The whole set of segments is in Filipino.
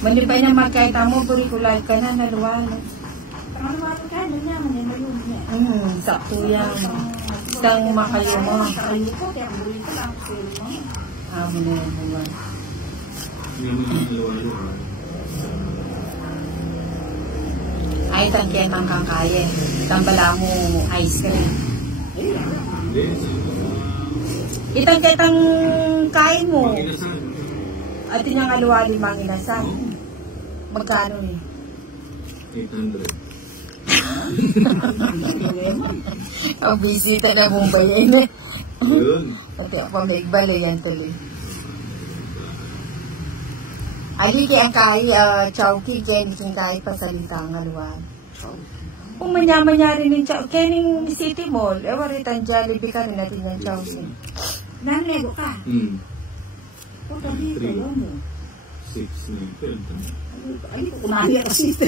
Malipay na magkaita mo, purikulay ka na, naluwalan. Naluwalan ka, naman yung mayroon niya. Sakto yan. Isang makayo mo. Makayo ko, kaya buli ko lang sa iyo mo. Mo na yan, naman. Ay, tangkiyan ang kakaye. Tambala mo ice cream. Kitang-kitang kain mo. At yung aluwali mga inasal. Magkano eh? 800. Ang bisita na mong bayan. Yun. Pati ako pamigbalo yan tuloy. Aliki ang kahi, chowki, kening kahi pasalita ang aluwali. Kung manya-manya rin yung chowki, kening City Mall, waritan Jollibee ka rin natin yung chowki. Nanlego ka? Punta dito, yun mo. 6, 9, 10. Ay, kumahiya kasi ito.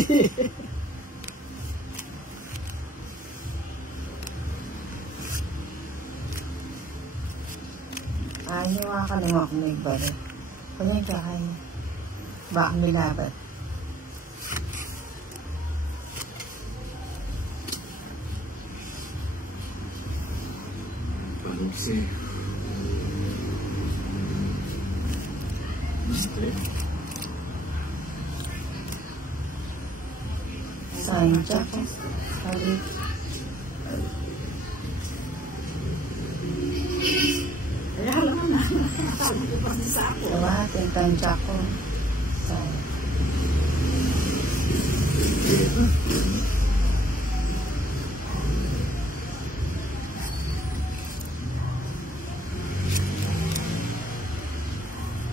Ay, niwa ka lang ako may balo. Kanyang kaya. Baka milabat. Palugsi. Sayang siya. Halit. Kaya alam mo na. Sabi ko pa sa ako. Diba? Tentansya ko. Sayang.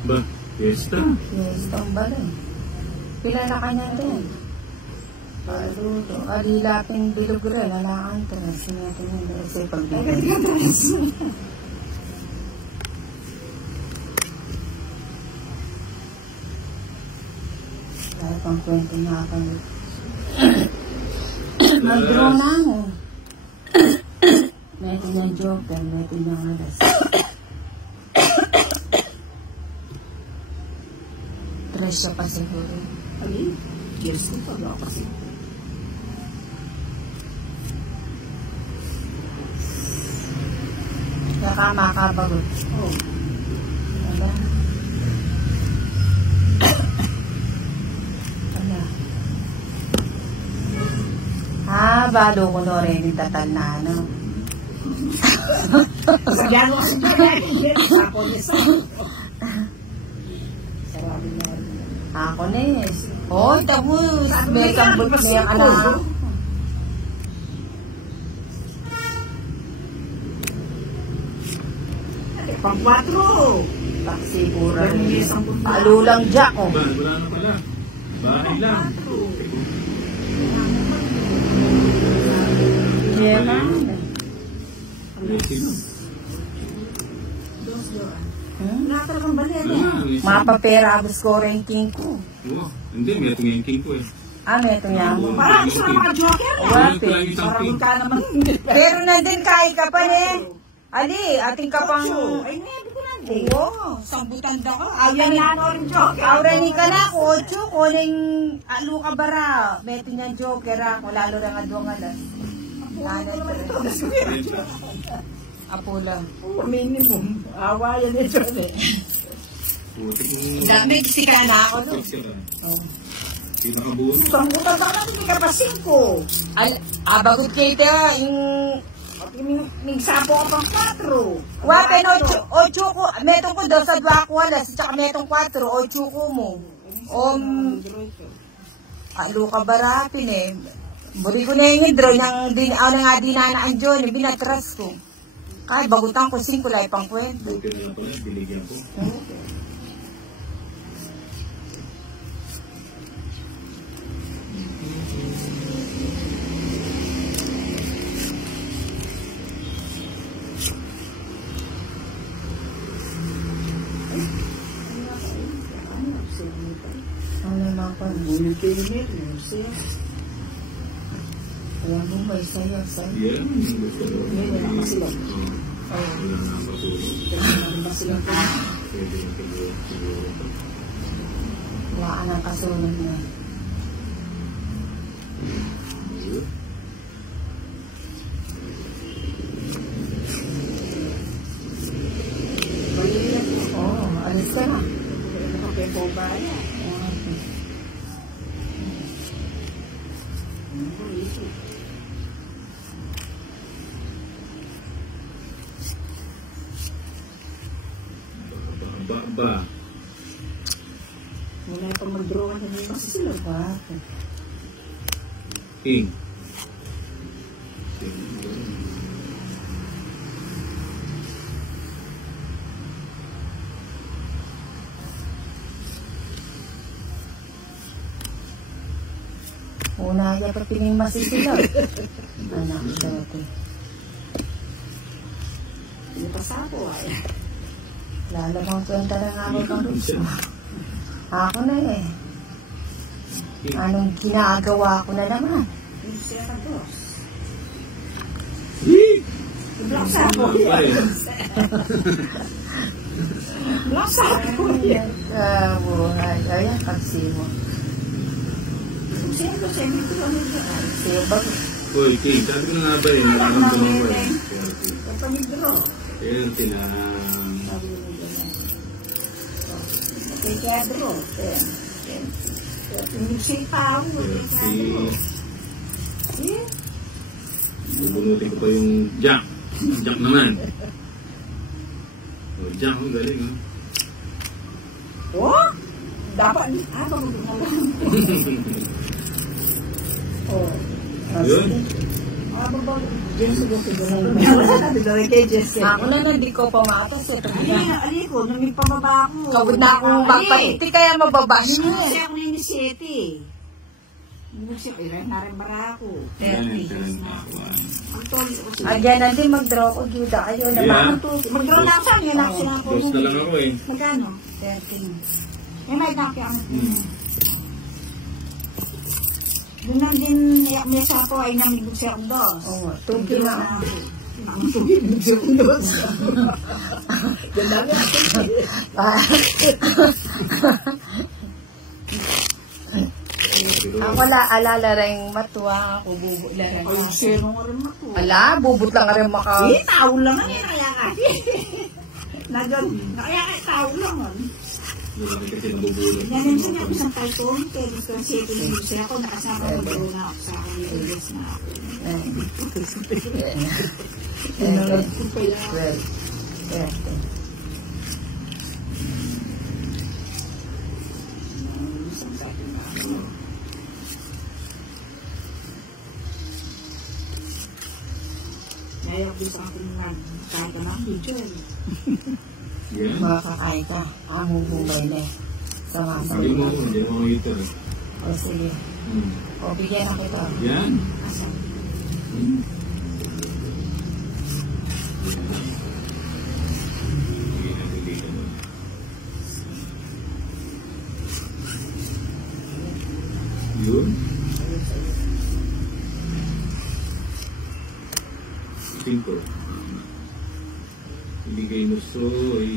Ba? Fiesta? Yes, ang balon. Pila na kanya din. Paluto. Alilaping bilog rin. Alakan to. Sinatin yung kasi pagbilog. Dahil pang kwento niya ako. Mag-draw na mo. Meron niyang joker. Meron niyang alas. Siya pa siguro. Ay, years ko pa ba kasi. Nakamakabagot. Oo. Wala. Wala. Balo ko na rin yung tatal na ano. Sabihan mo kasi na rin. Sapo niya sa. Sarami na rin. Ako na eh. Hoy, tapos. May kambot na yung anak. Pang-4. Siguro. Palulang jack oh. Wala na pala. Bahay lang. Yema. Wala talagang bali eh. Mapapera abos ko ranking ko. Oo. Hindi, may tumingking ko eh. May ito niya mo. Parang gusto na maka-joker. Parang ka naman. Pero nandun kahit ka pa eh. Ali, ating ka pang... Ay, nebi ko nandun. Oo, sambutan da ka. Ayan na ano rin joker. Aurani ka na, kotso, kuning alu ka bara. Meto niya joker ako, lalo na nga doon alas. Apula. Minimum. Awayan eh, joker. Dami, sika na ako doon. Hindi makabuo. Sambutan ka na, hindi ka pa 5. Bagot kayo tayo, yung... Nagsapo ka pang 4. Wapen, 8 ko, metong ko daw sa 2 ko alas, tsaka metong 4, 8 ko mo. Alu ka barapin eh. Buri ko na yung hidro, nga dinanaan dyan, binatras ko. Kahit bagutan ko 5, lai pang kwento. Buti na lang pala, biligyan ko. Bulit kayo ni Kaya mo may sayo. Yeah. Wala na sila. Wala na patulog. Wala na sila. Pwede na siguro. Wala ng kasunod na. Oo, alis ka na. Nakapepo ba yan? Ba. Wala pang mag-draw na niya kasi sila. Bakit? King. Una niya pa piling masisilaw. Anak, dati. Hindi pa sapo ay. Lalabang kwenta na nga ako ng gusto. Ako na eh. Anong ginagawa ko na naman? Yung siya ka dos. Yee! Black sapo. Black sapo. Buhay. Ayan, pagsimo. Kung siya ko siya, hindi ko ano siya. Siya ba? Uy, King, sabi ko na nga ba eh, nararamdaman ko eh. Kapag mag-draw. Kaya tinang... Sabi ko na gano'n. Okay, kaya draw. Yung siya pa ako. Bubunutin ko pa yung Jack. Jack naman. Oh, Jack, ang galing ha. Oh? Dapat, mag-draw. Oh. Yun. Ako na hindi ko pamatas. Ali ko, nung may pababa ako. Kagod na akong magpaliti kaya mababash Hindi mo kasi eh. ako na yung city. Hindi siya, narimbara ako. Yan, 30. yan, nakakuha. Ang toli ko siya. Agyan natin mag-draw ko. Juda kayo na Yeah. ba? Mag-draw na ako saan, yun ako sinapo. Dos na lang ako eh. Magkano? 13. May naki ang doon lang din may sapo ay namigod siya ang dos. Oo, tugi na. Ang tugi mo siya ang dos. Ganda nga. Ako alala rin matuwa ako, bubut lang rin Ay, ako. zero nga rin ako. Ala, bubut lang rin maka... Tao lang nga yan, kaya ka. Kaya ka, tao lang nga. Malaki kasi nabubulot. Naninsin ako sa typhoon, kaya gusto ang city ng gusto ako, nakasama ko doon na ako sa akin yung ulos na ako. Pinalad ko pa yan. Kaya ako sa akin kahit ka ng video eh. Yan. Makakain ka. Ang hubay na eh. Sama sa Hindi mo heater eh. O sige. O bigyan na kita. Yan. Asan? Sige na, dito na. Yun. Tingin ko. Ibigay mo so ay...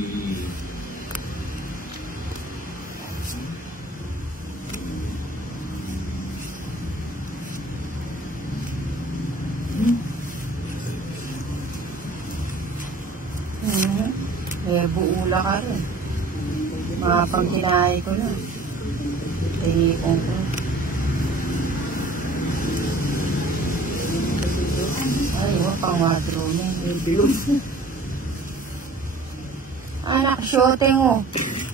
Eh, buula ka rin. Mga pang kinahay ko na. Iipon ko. Ay, wala pang wadro niya. Anak, shote mo.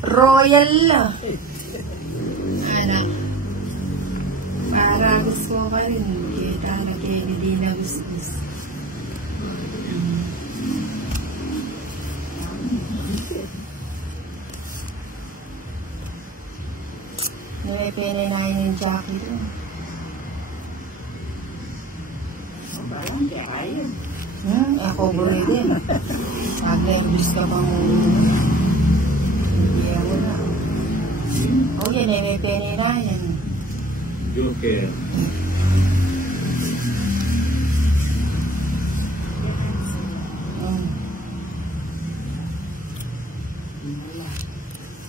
Royal la. Anak. Para gusto ka rin. Kita na Kennedy na gusto. Pininahin yung Jackie doon. Parang kaya yun. Ako buhay din. Nag-imbis ka bang hindi ako na. O yan ay may pininahin. Joker.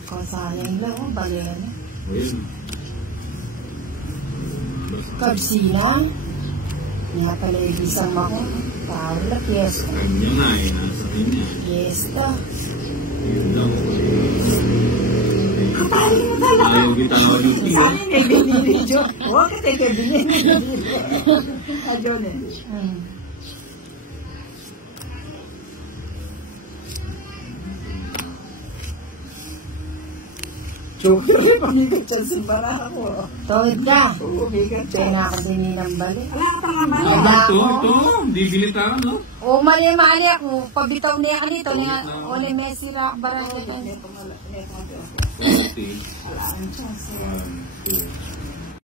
Kung sayang lang, bali na. Ayun. Kabsina? Nga pala ibisang ako. Paula, fiesta. Kanya nga eh, nasa kanya. Fiesta. Yun lang. Kapali mo talaga. Ayaw gitawan yung tiyo. Saan yung nagbibidyo? Huwag ka tayo kabinyo. Adyon eh. Joke rin, pamigat siya si Bara ako. Tohid ka. Umigat siya. Kaya nakadini ng balik. Wala ka pang naman. Wala. Ito, di bilitaan, no? O mali ako. Pabitaw niya ka dito. Wala may sira. Barang ka dyan. Neto nga. Neto nga. 20. Wala ang chance. 1, 2,